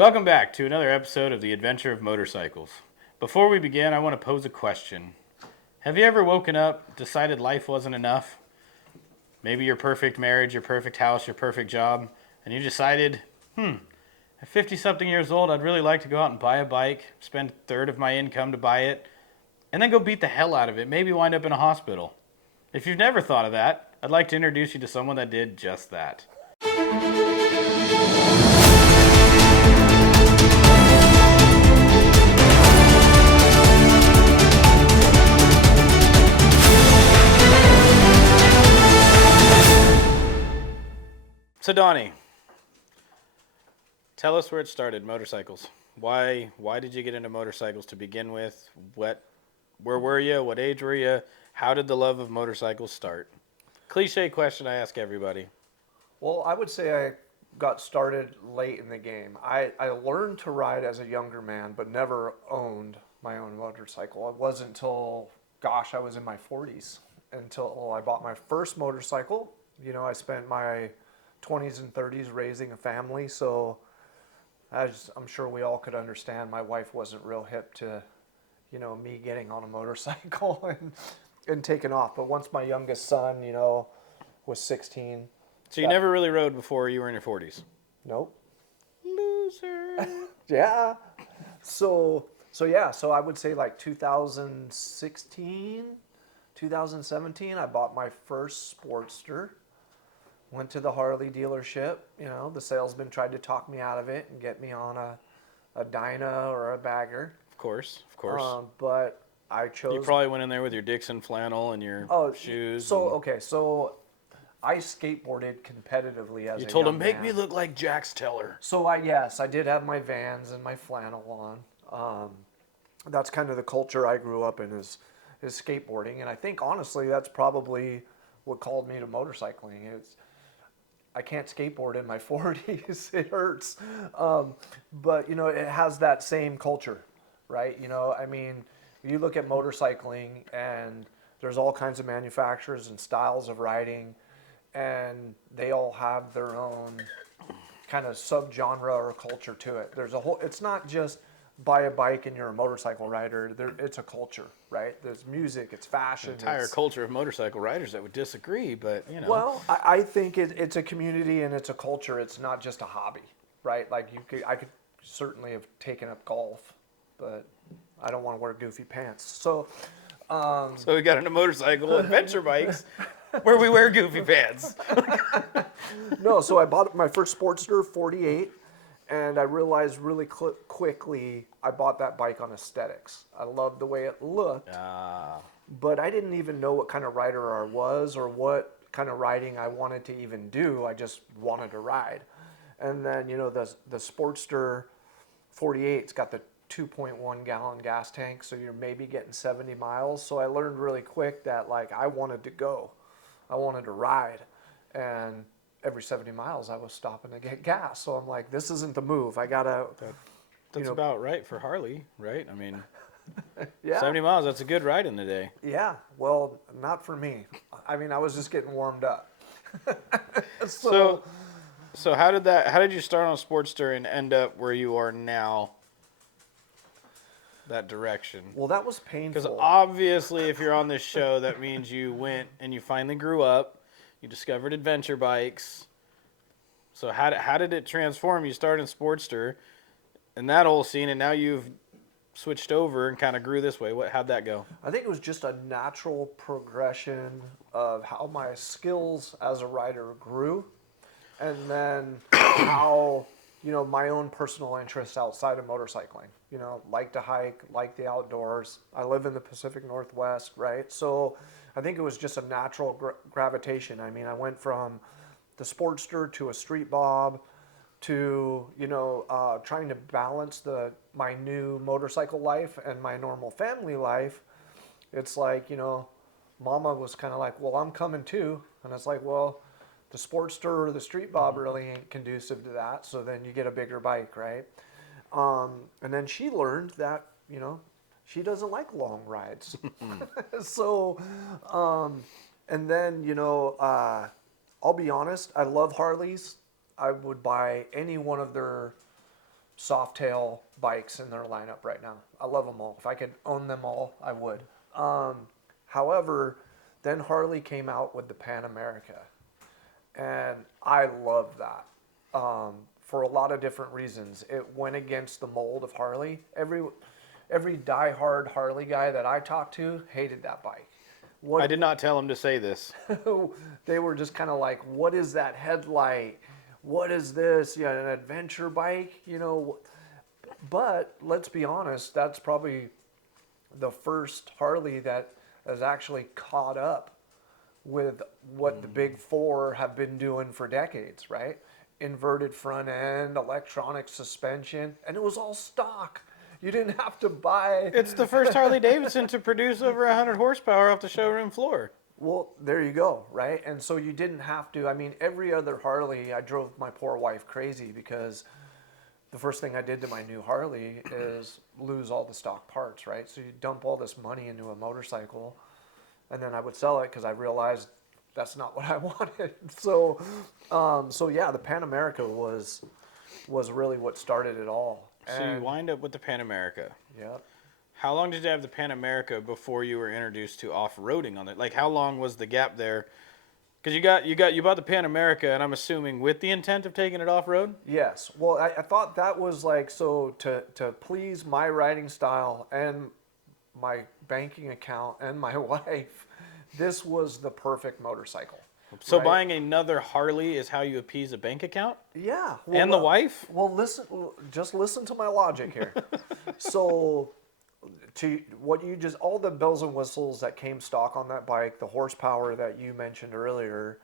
Welcome back to another episode of The Adventure of Motorcycles. Before we begin, I want to pose a question. Have you ever woken up, decided life wasn't enough? Maybe your perfect marriage, your perfect house, your perfect job, and you decided, at 50-something years old, I'd really like to go out and buy a bike, spend a third of my income to buy it, and then go beat the hell out of it, maybe wind up in a hospital. If you've never thought of that, I'd like to introduce you to someone that did just that. So Donnie, tell us where it started, motorcycles. Why did you get into motorcycles to begin with? Where were you? What age were you? How did the love of motorcycles start? Cliche question I ask everybody. Well, I would say I got started late in the game. I learned to ride as a younger man, but never owned my own motorcycle. It wasn't until, I was in my 40s until I bought my first motorcycle. I spent my 20s and 30s raising a family, so as I'm sure we all could understand, my wife wasn't real hip to, me getting on a motorcycle and taking off. But once my youngest son, was 16. So you never really rode before you were in your 40s? Nope. Loser. Yeah. So I would say like 2016, 2017, I bought my first Sportster. Went to the Harley dealership. The salesman tried to talk me out of it and get me on a Dyna or a Bagger. Of course. But I chose. You probably went in there with your Dixon flannel and your shoes. So I skateboarded competitively as a you told young him, make man. me look like Jax Teller. So I did have my Vans and my flannel on. That's kind of the culture I grew up in is skateboarding, and I think honestly that's probably what called me to motorcycling. I can't skateboard in my 40s. It hurts. But, it has that same culture, right? You look at motorcycling and there's all kinds of manufacturers and styles of riding, and they all have their own kind of subgenre or culture to it. It's not just buy a bike and you're a motorcycle rider. It's a culture, right? There's music, it's fashion. Entire culture of motorcycle riders that would disagree, but Well, I think it's a community and it's a culture. It's not just a hobby, right? Like I could certainly have taken up golf, but I don't want to wear goofy pants. So we got into motorcycle adventure bikes where we wear goofy pants. No, so I bought my first Sportster 48. And I realized really quickly I bought that bike on aesthetics. I loved the way it looked, but I didn't even know what kind of rider I was or what kind of riding I wanted to even do. I just wanted to ride. And then, the Sportster 48's got the 2.1 gallon gas tank, so you're maybe getting 70 miles. So I learned really quick that I wanted to go. I wanted to ride. And every 70 miles I was stopping to get gas. So I'm like, this isn't the move. I gotta. That's about right for Harley, right? Yeah. 70 miles, that's a good ride in the day. Yeah. Well, not for me. I was just getting warmed up. So how did you start on Sportster and end up where you are now? That direction. Well, that was painful. Because obviously if you're on this show, that means you went and you finally grew up. You discovered adventure bikes. So how did it transform? You started in Sportster and that whole scene, and now you've switched over and kind of grew this way. How'd that go? I think it was just a natural progression of how my skills as a rider grew, and then how, my own personal interests outside of motorcycling. Like to hike, like the outdoors. I live in the Pacific Northwest, right? So I think it was just a natural gravitation. I went from the Sportster to a Street Bob to, trying to balance my new motorcycle life and my normal family life. It's like, Mama was kind of like, well, I'm coming too. And it's like, well, the Sportster or the Street Bob really ain't conducive to that. So then you get a bigger bike, right? And then she learned that, she doesn't like long rides. So, and then, I'll be honest, I love Harleys. I would buy any one of their Softail bikes in their lineup right now. I love them all. If I could own them all, I would. However, then Harley came out with the Pan America, and I love that for a lot of different reasons. It went against the mold of Harley. Every diehard Harley guy that I talked to hated that bike. I did not tell him to say this. They were just kind of like, what is that headlight? What is this? Yeah, an adventure bike, you know. But let's be honest, that's probably the first Harley that has actually caught up with what the big four have been doing for decades, right? Inverted front end, electronic suspension, and it was all stock. You didn't have to buy. It's the first Harley Davidson to produce over 100 horsepower off the showroom floor. Well, there you go, right? And so you didn't have to. I mean, every other Harley, I drove my poor wife crazy because the first thing I did to my new Harley is lose all the stock parts, right? So you dump all this money into a motorcycle, and then I would sell it because I realized that's not what I wanted. So yeah, the Pan America was really what started it all. So you wind up with the Pan America. Yeah. How long did you have the Pan America before you were introduced to off-roading on it? Like, how long was the gap there? Because you bought the Pan America, and I'm assuming with the intent of taking it off-road? Yes. Well, I thought that was like, so to please my riding style and my banking account and my wife, this was the perfect motorcycle. So right? buying another Harley is how you appease a bank account? Yeah. Well, and the wife? Well, just listen to my logic here. So to what you just, all the bells and whistles that came stock on that bike, the horsepower that you mentioned earlier,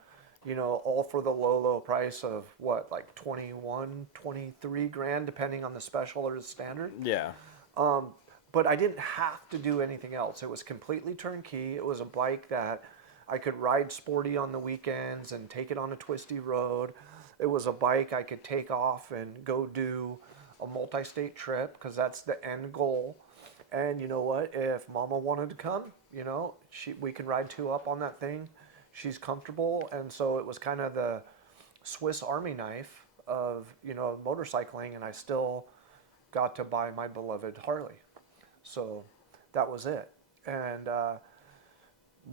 you know, all for the low price of what, like 21, 23 grand, depending on the special or the standard. Yeah. But I didn't have to do anything else. It was completely turnkey. It was a bike that I could ride sporty on the weekends and take it on a twisty road. It was a bike I could take off and go do a multi-state trip because that's the end goal. And you know what? If Mama wanted to come, you know, we can ride two up on that thing. She's comfortable, and so it was kind of the Swiss Army knife of, you know, motorcycling, and I still got to buy my beloved Harley. So that was it. And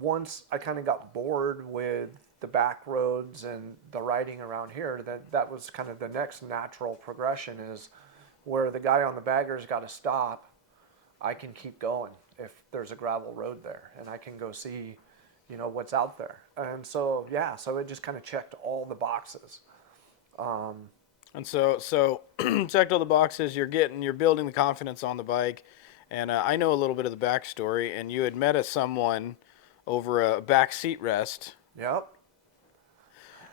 once I kind of got bored with the back roads and the riding around here, that was kind of the next natural progression, is where the guy on the bagger's got to stop, I can keep going if there's a gravel road there, and I can go see, you know, what's out there. And so, yeah, so it just kind of checked all the boxes. And so checked all the boxes. You're building the confidence on the bike. And I know a little bit of the backstory, and you had met someone over a back seat rest. Yep.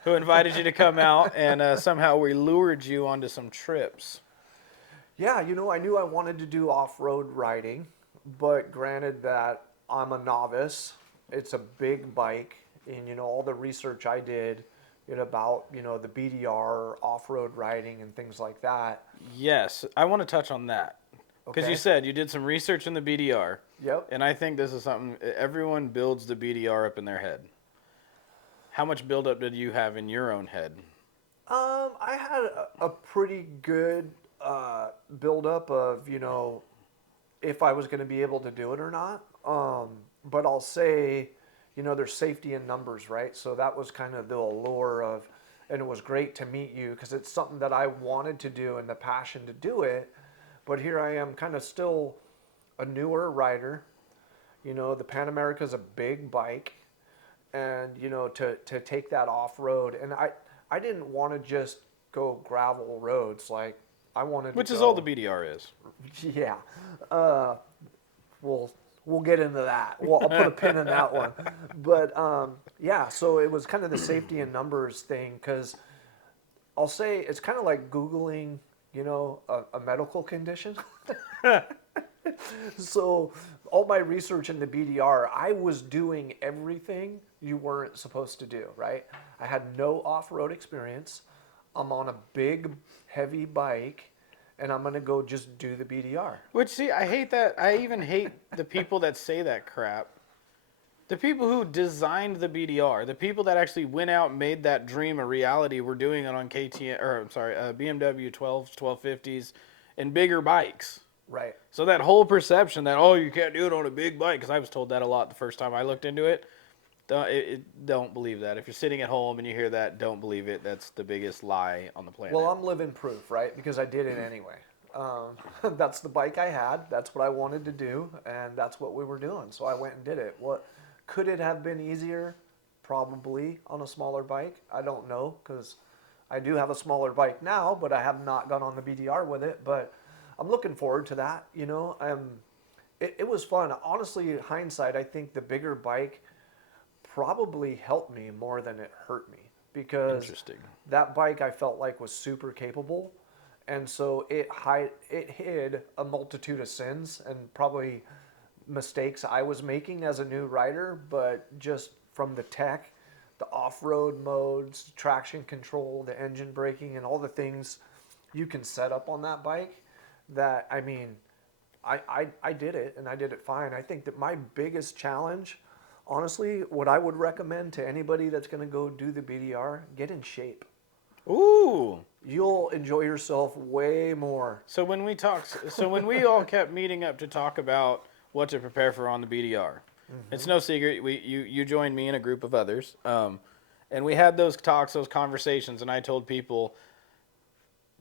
Who invited you to come out, and somehow we lured you onto some trips. Yeah, you know, I knew I wanted to do off-road riding, but granted that I'm a novice, it's a big bike, and, you know, all the research I did about, you know, the BDR, off-road riding and things like that. Yes, I want to touch on that. Because you said you did some research in the BDR. Yep. And I think this is something, everyone builds the BDR up in their head. How much buildup did you have in your own head? I had a pretty good buildup of, you know, if I was going to be able to do it or not. But I'll say, you know, there's safety in numbers, right? So that was kind of the allure of, and it was great to meet you because it's something that I wanted to do and the passion to do it. But here I am, kind of still a newer rider. You know, the Pan America is a big bike, and, you know, to take that off road, and I didn't want to just go gravel roads. Like, I wanted Which to is go, all the BDR is. Yeah. We'll get into that. Well, I'll put a pin in that one. But yeah, so it was kind of the safety in numbers thing, because I'll say it's kind of like Googling, you know, a medical condition. So all my research in the BDR, I was doing everything you weren't supposed to do, right? I had no off-road experience. I'm on a big, heavy bike, and I'm going to go just do the BDR. Which, see, I hate that. I even hate the people that say that crap. The people who designed the BDR, the people that actually went out and made that dream a reality, were doing it on BMW 12s, 1250s, and bigger bikes. Right. So that whole perception that, oh, you can't do it on a big bike, because I was told that a lot the first time I looked into it. Don't believe that. If you're sitting at home and you hear that, don't believe it. That's the biggest lie on the planet. Well, I'm living proof, right? Because I did it anyway. That's the bike I had. That's what I wanted to do, and that's what we were doing. So I went and did it. What could it have been easier? Probably on a smaller bike. I don't know, because I do have a smaller bike now, but I have not gone on the BDR with it. But I'm looking forward to that. It was fun. Honestly, hindsight, I think the bigger bike probably helped me more than it hurt me, because Interesting. that bike I felt like was super capable, and so it hid a multitude of sins and probably mistakes I was making as a new rider, but just from the tech, the off-road modes, traction control, the engine braking, and all the things you can set up on that bike, that, I mean, I did it, and I did it fine. I think that my biggest challenge, honestly, what I would recommend to anybody that's going to go do the BDR, get in shape. Ooh. You'll enjoy yourself way more. So when we all kept meeting up to talk about what to prepare for on the BDR, it's no secret. You joined me and a group of others, and we had those talks, those conversations, and I told people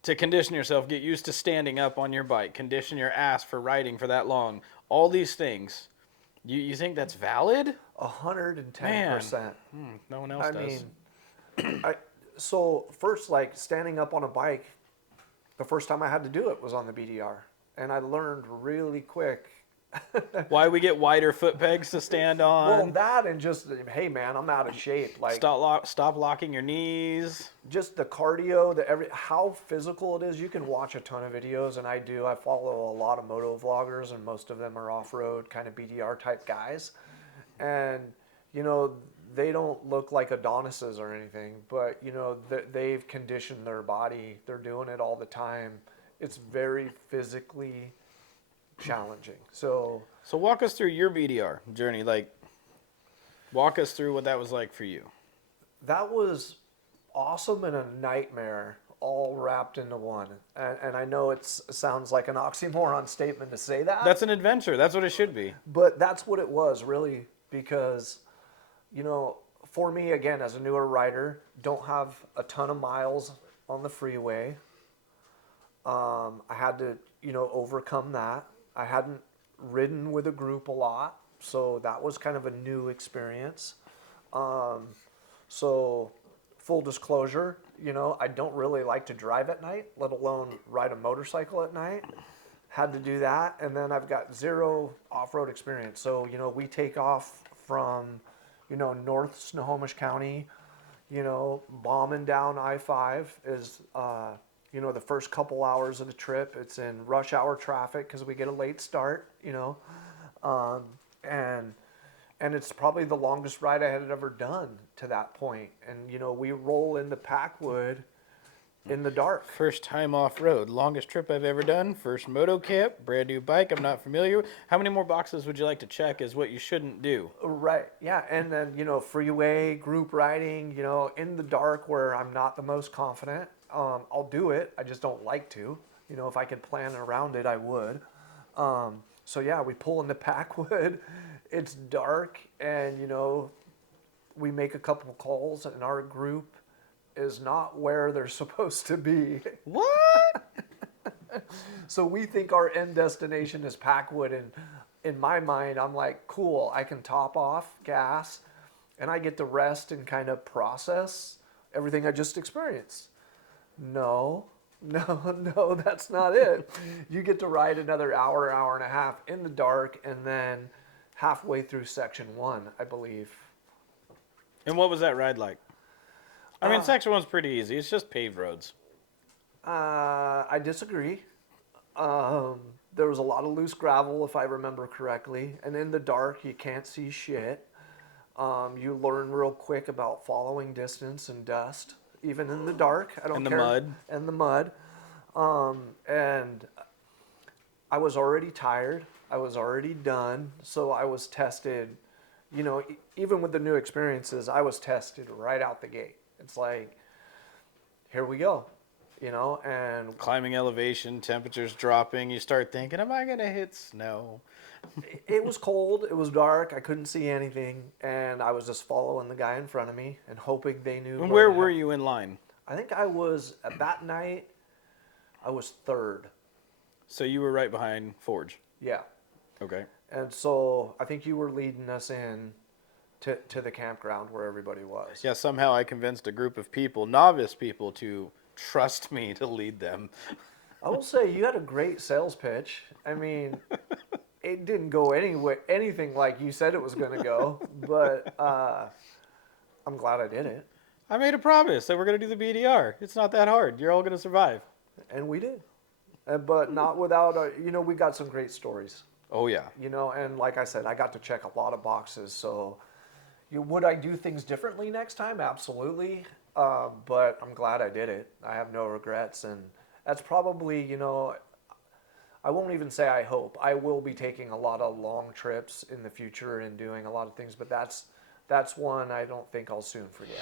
to condition yourself, get used to standing up on your bike, condition your ass for riding for that long. All these things. You think that's valid? 110%. No one else does. So first, like, standing up on a bike, the first time I had to do it was on the BDR, and I learned really quick. Why we get wider foot pegs to stand on? Well, that, and just, hey man, I'm out of shape. Like, stop locking your knees. Just the cardio, how physical it is. You can watch a ton of videos, and I do. I follow a lot of moto vloggers, and most of them are off-road kind of BDR type guys, and they don't look like Adonises or anything, but they've conditioned their body. They're doing it all the time. It's very physically challenging. So walk us through your BDR journey. Like, walk us through what that was like for you. That was awesome and a nightmare all wrapped into one. And I know it sounds like an oxymoron statement to say that. That's an adventure. That's what it should be. But that's what it was, really, because for me, again, as a newer rider, don't have a ton of miles on the freeway. I had to, overcome that. I hadn't ridden with a group a lot, so that was kind of a new experience. So full disclosure, I don't really like to drive at night, let alone ride a motorcycle at night. Had to do that, and then I've got zero off-road experience. So, we take off from, North Snohomish County, bombing down I-5 is, the first couple hours of the trip. It's in rush hour traffic because we get a late start, and it's probably the longest ride I had ever done to that point. And, we roll into Packwood in the dark. First time off-road. Longest trip I've ever done. First moto camp. Brand new bike I'm not familiar with. How many more boxes would you like to check is what you shouldn't do? Right. Yeah. And then, freeway, group riding, in the dark where I'm not the most confident. I'll do it. I just don't like to. If I could plan around it, I would. So yeah, we pull into Packwood. It's dark, and we make a couple calls, and our group is not where they're supposed to be. What? So we think our end destination is Packwood, and in my mind, I'm like, cool, I can top off gas, and I get to rest and kind of process everything I just experienced. No, that's not it. You get to ride another hour, hour and a half in the dark, and then halfway through section 1, I believe. And what was that ride like? I mean, section 1's pretty easy. It's just paved roads. I disagree. There was a lot of loose gravel, if I remember correctly, and in the dark, you can't see shit. You learn real quick about following distance and dust, even in the dark. I don't care. And the mud. And I was already tired. I was already done. So I was tested, even with the new experiences, I was tested right out the gate. It's like, here we go. you know, and Climbing elevation, temperatures dropping. You start thinking, am I going to hit snow? it was cold, it was dark, I couldn't see anything, and I was just following the guy in front of me and hoping they knew. And where were you in line? I think I was, at that night, I was third. So you were right behind Forge. Yeah. Okay. And so I think you were leading us in to the campground where everybody was. Yeah, somehow I convinced a group of people, novice people, to trust me to lead them. I will say you had a great sales pitch. I mean, it didn't go anything like you said it was going to go, but I'm glad I did it. I made a promise that we're going to do the BDR. It's not that hard. You're all going to survive. And we did. But not without, we got some great stories. Oh, yeah. And like I said, I got to check a lot of boxes. So would I do things differently next time? Absolutely. But I'm glad I did it. I have no regrets. And that's probably, I won't even say I hope. I will be taking a lot of long trips in the future and doing a lot of things. But that's one I don't think I'll soon forget.